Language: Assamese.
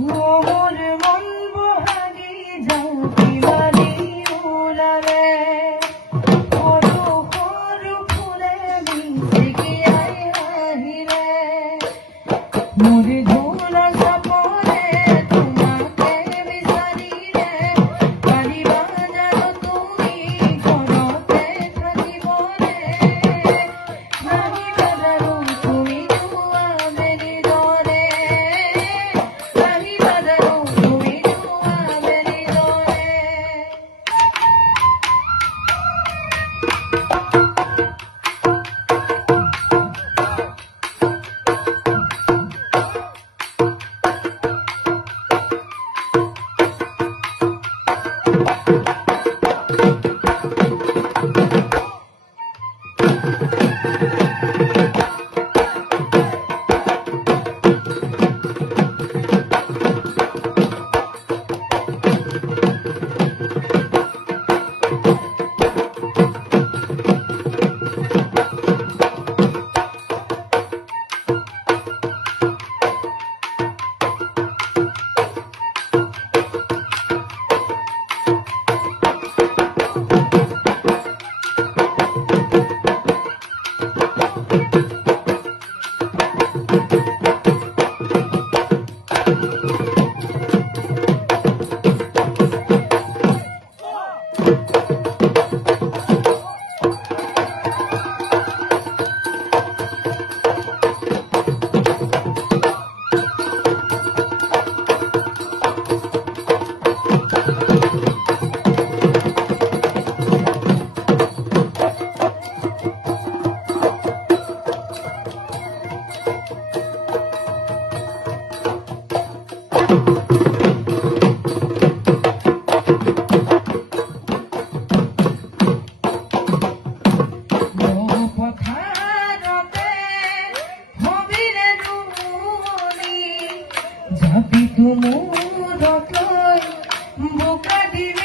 মোৰ মন বহাগি যাও বিমানি উড়ালে সৰু সৰু ফুলে মিচিকি আহিলে মোৰ ধুলা চাপৰে তোমাকে বিচাৰিলে পাৰিবা জানো তুমি ঘৰতে থাকিবনে নাহিবা জানো তুমি যোৱা বেলি দৰে নাহিবা জানো তুমি যোৱা বেলি দৰে জাপি তুমুৰত লৈ বোকা দিলে